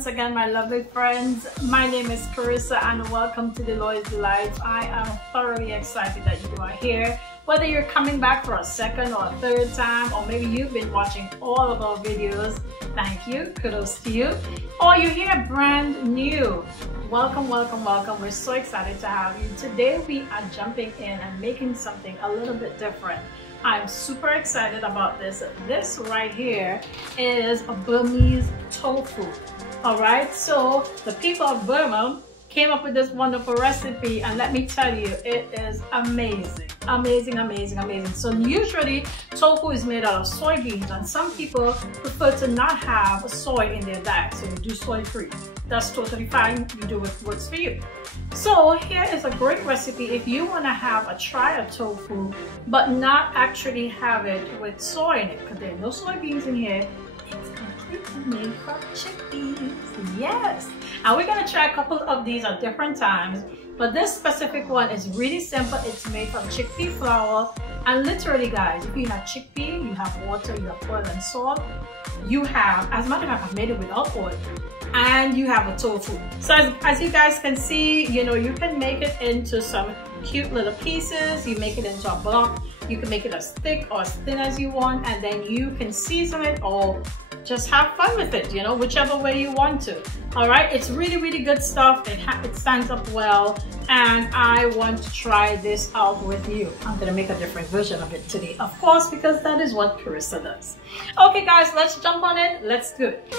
once again, my lovely friends. My name is Carissa and welcome to Deloy's Delights. I am thoroughly excited that you are here. Whether you're coming back for a second or a third time, or maybe you've been watching all of our videos, thank you, kudos to you. Or you're here brand new, welcome, welcome, welcome. We're so excited to have you. Today we are jumping in and making something a little bit different. I'm super excited about this. This right here is a Burmese tofu. All right, so the people of Burma came up with this wonderful recipe, and let me tell you, it is amazing. Amazing, amazing, amazing. So usually tofu is made out of soybeans, and some people prefer to not have soy in their diet, so you do soy free. That's totally fine. You do what works for you. So here is a great recipe if you want to have a try of tofu but not actually have it with soy in it, because there are no soybeans in here. It's completely made from chickpeas. Yes, and we're going to try a couple of these at different times, but this specific one is really simple. It's made from chickpea flour, and literally guys, if you have chickpea, you have water, you have oil and salt, you have, as a matter of fact, I've made it without oil, and you have a tofu. So as you guys can see, you know, you can make it into some cute little pieces. You make it into a block. You can make it as thick or as thin as you want, and then you can season it or just have fun with it, you know, whichever way you want to. All right, it's really, really good stuff. It stands up well, and I want to try this out with you. I'm gonna make a different version of it today, of course, because that is what Carissa does. Okay guys, let's jump on it. Let's do it.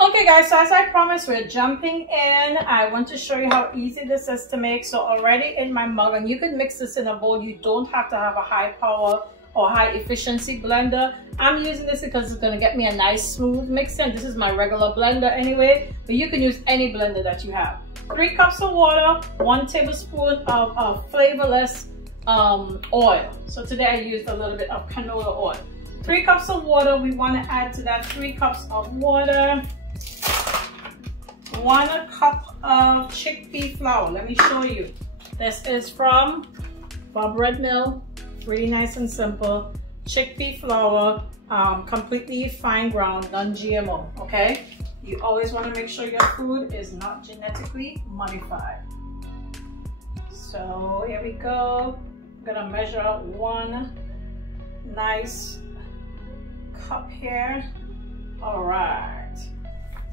Okay guys, so as I promised, we're jumping in. I want to show you how easy this is to make. So already in my mug, and you can mix this in a bowl. You don't have to have a high power or high efficiency blender. I'm using this because it's going to get me a nice smooth mix in. This is my regular blender anyway, but you can use any blender that you have. 3 cups of water, 1 tablespoon of flavorless oil. So today I used a little bit of canola oil. 3 cups of water. We want to add to that 3 cups of water 1 cup of chickpea flour. Let me show you. This is from Bread Mill. Really nice and simple. Chickpea flour, completely fine ground, non-GMO. Okay. You always want to make sure your food is not genetically modified. So here we go. I'm gonna measure 1 nice cup here. All right.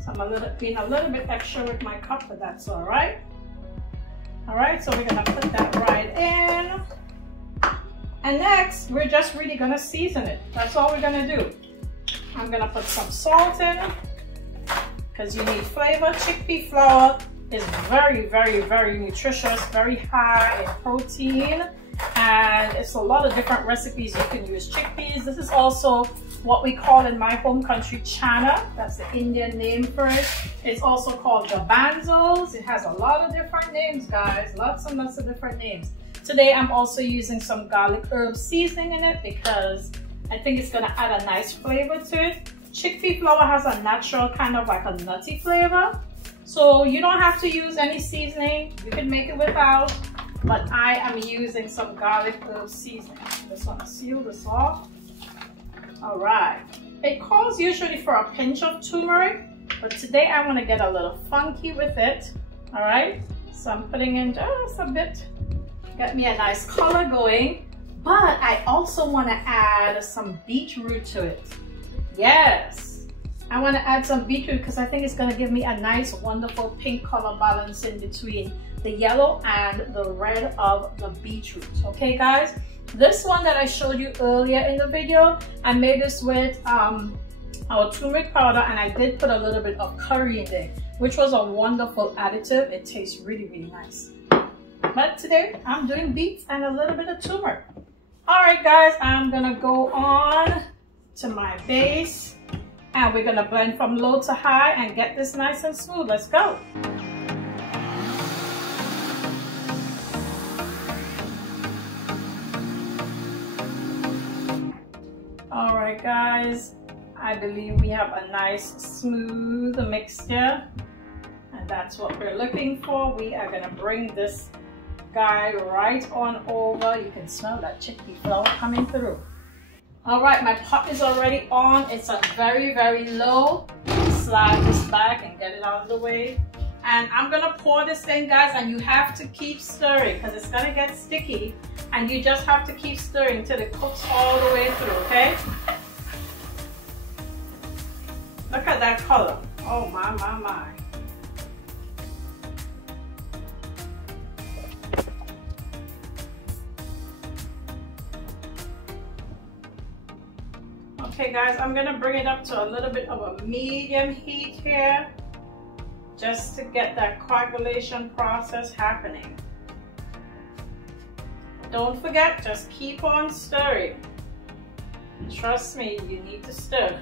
So I'm being a little bit extra with my cup, but that's all right. All right, so we're gonna put that right in. And next, we're just really gonna season it. That's all we're gonna do. I'm gonna put some salt in, because you need flavor. Chickpea flour is very, very, very nutritious, very high in protein, and it's a lot of different recipes you can use chickpeas. This is also what we call in my home country chana. That's the Indian name for it. It's also called garbanzos. It has a lot of different names, guys. Lots and lots of different names. Today I'm also using some garlic herb seasoning in it because I think it's gonna add a nice flavor to it. Chickpea flour has a natural kind of like a nutty flavor. So you don't have to use any seasoning. You can make it without, but I am using some garlic herb seasoning. I just wanna seal this off. All right, it calls usually for a pinch of turmeric, but today I want to get a little funky with it. All right, so I'm putting in just a bit, get me a nice color going, but I also want to add some beetroot to it. Yes, I want to add some beetroot because I think it's going to give me a nice wonderful pink color balance in between the yellow and the red of the beetroot. Okay guys, this one that I showed you earlier in the video, I made this with our turmeric powder, and I did put a little bit of curry in there, which was a wonderful additive. It tastes really, really nice. But today I'm doing beets and a little bit of turmeric. All right guys, I'm gonna go on to my base, and we're gonna blend from low to high and get this nice and smooth. Let's go. All right guys, I believe we have a nice smooth mixture, and that's what we're looking for. We are gonna bring this guy right on over. You can smell that chickpea flour coming through. All right, my pot is already on. It's at very, very low. Slide this back and get it out of the way. And I'm gonna pour this in, guys, and you have to keep stirring because it's gonna get sticky, and you just have to keep stirring till it cooks all the way through, okay? Look at that color. Oh my, my, my. Okay guys, I'm gonna bring it up to a little bit of a medium heat here, just to get that coagulation process happening. Don't forget, just keep on stirring. Trust me, you need to stir.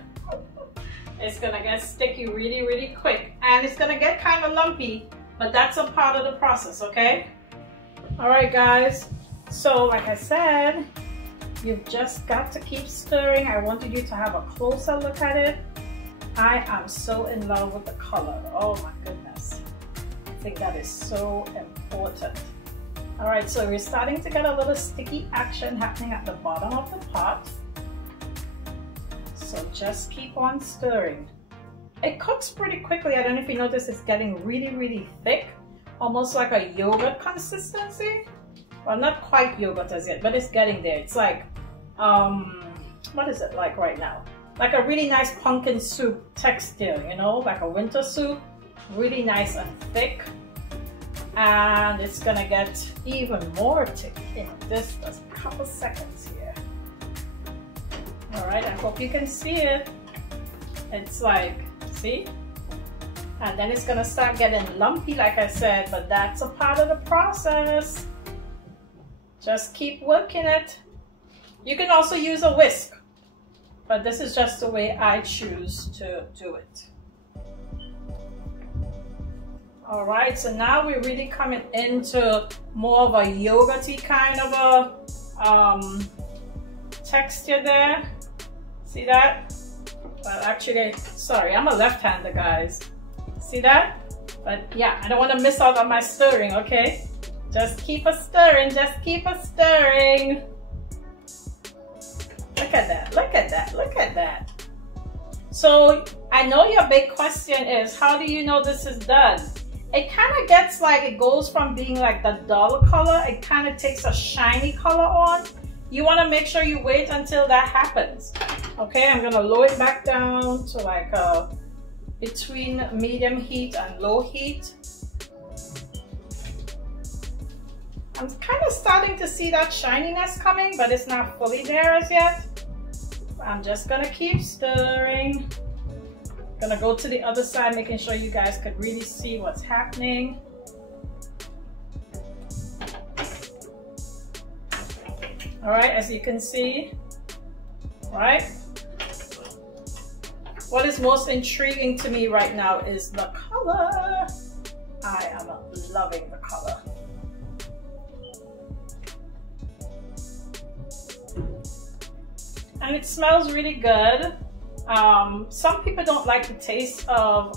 It's gonna get sticky really, really quick, and it's gonna get kind of lumpy, but that's a part of the process, okay? All right guys, so like I said, you've just got to keep stirring. I wanted you to have a closer look at it. I am so in love with the color. Oh my goodness. I think that is so important. All right, so we're starting to get a little sticky action happening at the bottom of the pot. So just keep on stirring. It cooks pretty quickly. I don't know if you notice, it's getting really, really thick, almost like a yogurt consistency. Well, not quite yogurt as yet, but it's getting there. It's like, what is it like right now? Like a really nice pumpkin soup texture, you know, like a winter soup, really nice and thick. And it's gonna get even more thick in just a couple seconds here. All right, I hope you can see it. It's like, see? And then it's gonna start getting lumpy, like I said, but that's a part of the process. Just keep working it. You can also use a whisk, but this is just the way I choose to do it. All right, so now we're really coming into more of a yogurty kind of a texture there. See that? Well, actually, sorry, I'm a left-hander, guys. See that? But yeah, I don't want to miss out on my stirring, okay? Just keep a stirring, just keep a stirring. Look at that, look at that, look at that. So I know your big question is, how do you know this is done? It kind of gets like, it goes from being like the dull color, it kind of takes a shiny color on. You want to make sure you wait until that happens. Okay, I'm gonna lower it back down to like between medium heat and low heat. I'm kind of starting to see that shininess coming, but it's not fully there as yet. I'm just gonna keep stirring. Gonna go to the other side, making sure you guys could really see what's happening. All right, as you can see, right? What is most intriguing to me right now is the color. I am loving the color. And it smells really good. Some people don't like the taste of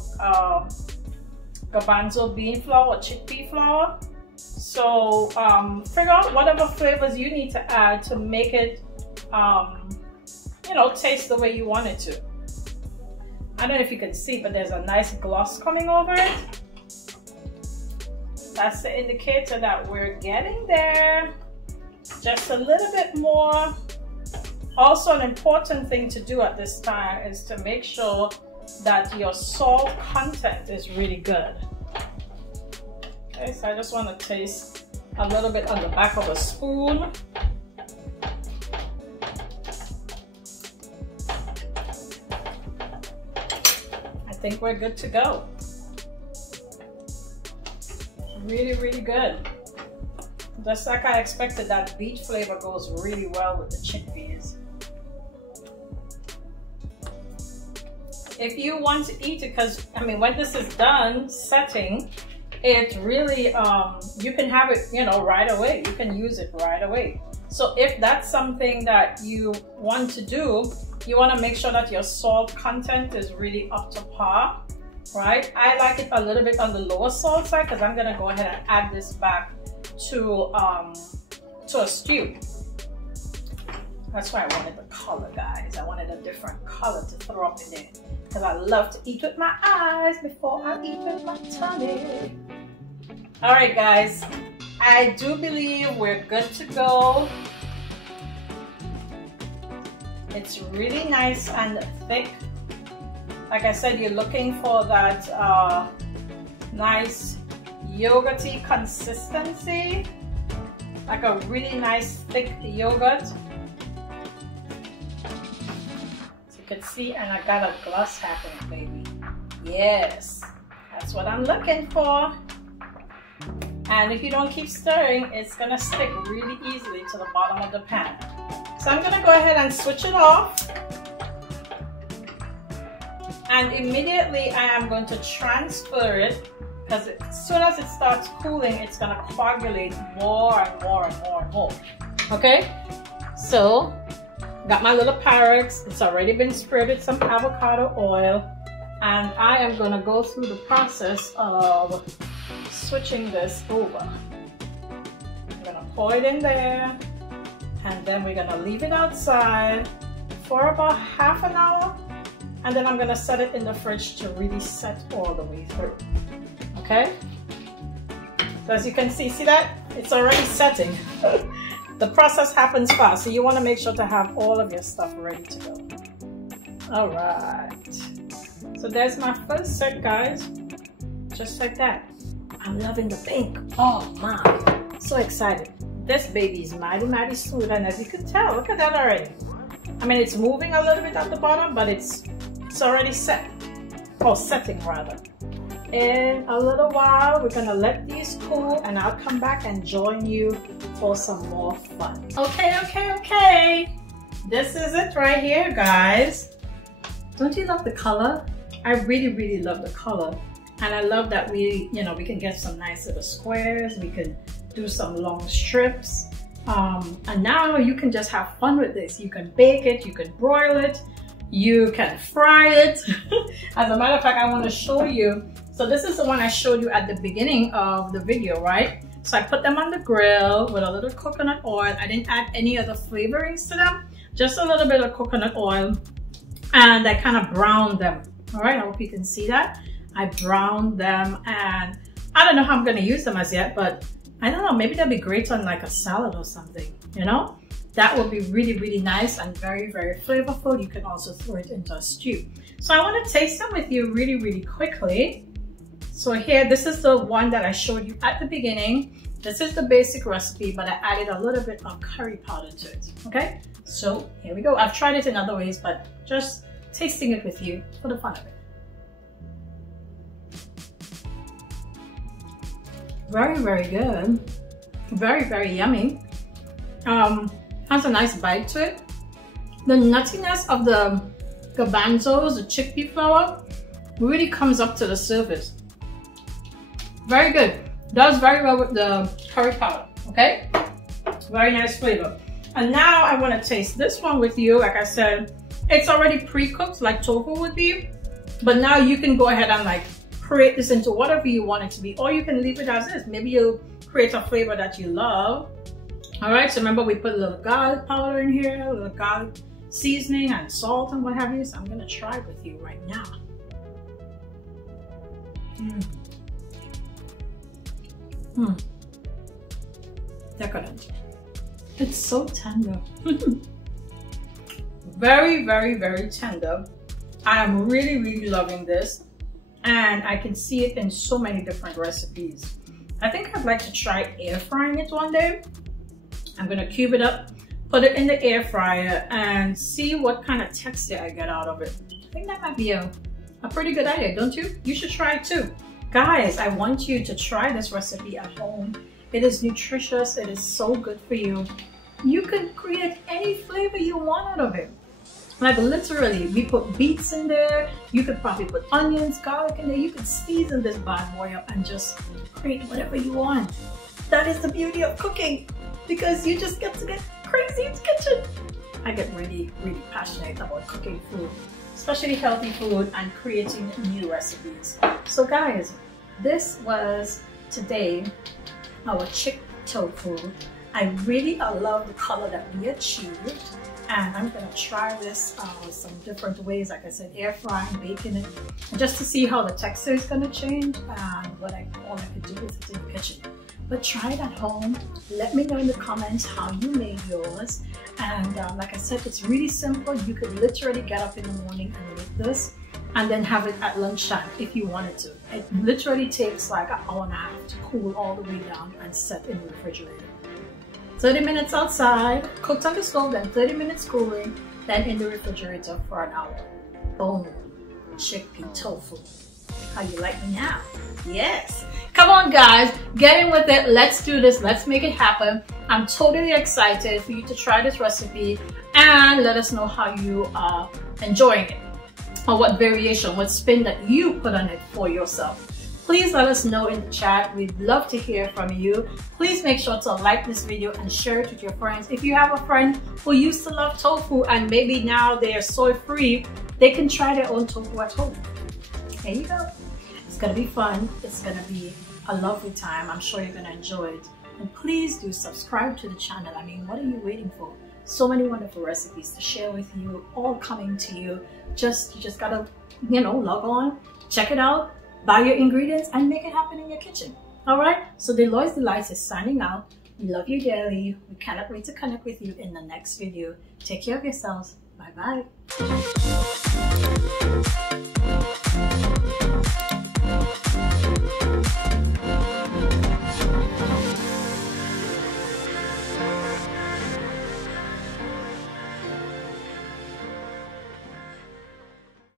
garbanzo bean flour or chickpea flour. So figure out whatever flavors you need to add to make it, you know, taste the way you want it to. I don't know if you can see, but there's a nice gloss coming over it. That's the indicator that we're getting there. Just a little bit more. Also, an important thing to do at this time is to make sure that your salt content is really good. Okay, so I just want to taste a little bit on the back of a spoon. I think we're good to go. Really, really good. Just like I expected, that beet flavor goes really well with the chickpeas. If you want to eat it, because I mean, when this is done setting, it really, you can have it, you know, right away. You can use it right away. So if that's something that you want to do, you want to make sure that your salt content is really up to par, right? I like it a little bit on the lower salt side because I'm going to go ahead and add this back to a stew. That's why I wanted the color, guys. I wanted a different color to throw up in there because I love to eat with my eyes before I eat with my tummy. All right, guys, I do believe we're good to go. It's really nice and thick. Like I said, you're looking for that nice yogurty consistency, like a really nice thick yogurt. As you can see, and I got a gloss happening, baby. Yes, that's what I'm looking for. And if you don't keep stirring, it's gonna stick really easily to the bottom of the pan. So I'm gonna go ahead and switch it off. And immediately I am going to transfer it because as soon as it starts cooling, it's gonna coagulate more and more and more and more. Okay, so got my little pyrex. It's already been sprayed with some avocado oil, and I am gonna go through the process of switching this over. I'm gonna pour it in there, and then we're gonna leave it outside for about half an hour, and then I'm gonna set it in the fridge to really set all the way through. Okay, so as you can see that? It's already setting. The process happens fast, so you want to make sure to have all of your stuff ready to go. All right, so there's my first set, guys, just like that. I'm loving the pink. Oh my, so excited. This baby is mighty smooth, and as you can tell, look at that already. I mean, it's moving a little bit at the bottom, but it's already set, or setting rather. In a little while, we're gonna let these cool, and I'll come back and join you for some more fun. Okay. This is it right here, guys. Don't you love the color? I really love the color. And I love that we can get some nice little squares. We can do some long strips. And now you can just have fun with this. You can bake it, you can broil it, you can fry it. As a matter of fact, I want to show you. So this is the one I showed you at the beginning of the video, right? So I put them on the grill with a little coconut oil. I didn't add any other flavorings to them, just a little bit of coconut oil. And I kind of browned them. All right, I hope you can see that. I browned them, and I don't know how I'm gonna use them as yet, but I don't know, maybe they'll be great on like a salad or something, you know? That would be really nice and very flavorful. You can also throw it into a stew. So I wanna taste them with you really quickly. So here, this is the one that I showed you at the beginning. This is the basic recipe, but I added a little bit of curry powder to it, okay? So here we go. I've tried it in other ways, but just tasting it with you for the fun of it. Very good. Very yummy. Has a nice bite to it. The nuttiness of the garbanzos, the chickpea flour, really comes up to the surface. Very good. Does very well with the curry powder, okay? Very nice flavor. And now I want to taste this one with you. Like I said, it's already pre-cooked like tofu would be, but now you can go ahead and like create this into whatever you want it to be, or you can leave it as is. Maybe you'll create a flavor that you love. All right, so remember we put a little garlic powder in here, a little garlic seasoning and salt and what have you. So I'm gonna try it with you right now. Decadent. It's so tender. Very tender. I am really loving this, and I can see it in so many different recipes. I think I'd like to try air frying it one day. I'm gonna cube it up, put it in the air fryer, and see what kind of texture I get out of it. I think that might be a pretty good idea, don't you? You should try it too. Guys, I want you to try this recipe at home. It is nutritious, it is so good for you. You can create any flavor you want out of it. Like literally, we put beets in there. You could probably put onions, garlic in there. You could season this bad boy up and just create whatever you want. That is the beauty of cooking, because you just get to get crazy in the kitchen. I get really, really passionate about cooking food, especially healthy food and creating new recipes. So guys, this was today our chickpea tofu. I really love the color that we achieved, and I'm gonna try this some different ways. Like I said, air frying, baking it, just to see how the texture is gonna change and what all I could do with it in the kitchen. But try it at home. Let me know in the comments how you made yours. And like I said, it's really simple. You could literally get up in the morning and make this and then have it at lunchtime if you wanted to. It literally takes like an hour and a half to cool all the way down and set in the refrigerator. 30 minutes outside, cooked on the stove, then 30 minutes cooling, then in the refrigerator for an hour. Boom, chickpea tofu. How you like me now? Yes. Come on guys, get in with it. Let's do this. Let's make it happen. I'm totally excited for you to try this recipe and let us know how you are enjoying it, or what variation, what spin that you put on it for yourself. Please let us know in the chat. We'd love to hear from you. Please make sure to like this video and share it with your friends. If you have a friend who used to love tofu and maybe now they are soy free, they can try their own tofu at home. There you go. It's gonna be fun. It's gonna be a lovely time. I'm sure you're gonna enjoy it. And please do subscribe to the channel. I mean, what are you waiting for? So many wonderful recipes to share with you, all coming to you. You just gotta, log on, check it out, buy your ingredients, and make it happen in your kitchen. All right? So Deloitte's Delights is signing out. We love you dearly. We cannot wait to connect with you in the next video. Take care of yourselves. Bye-bye.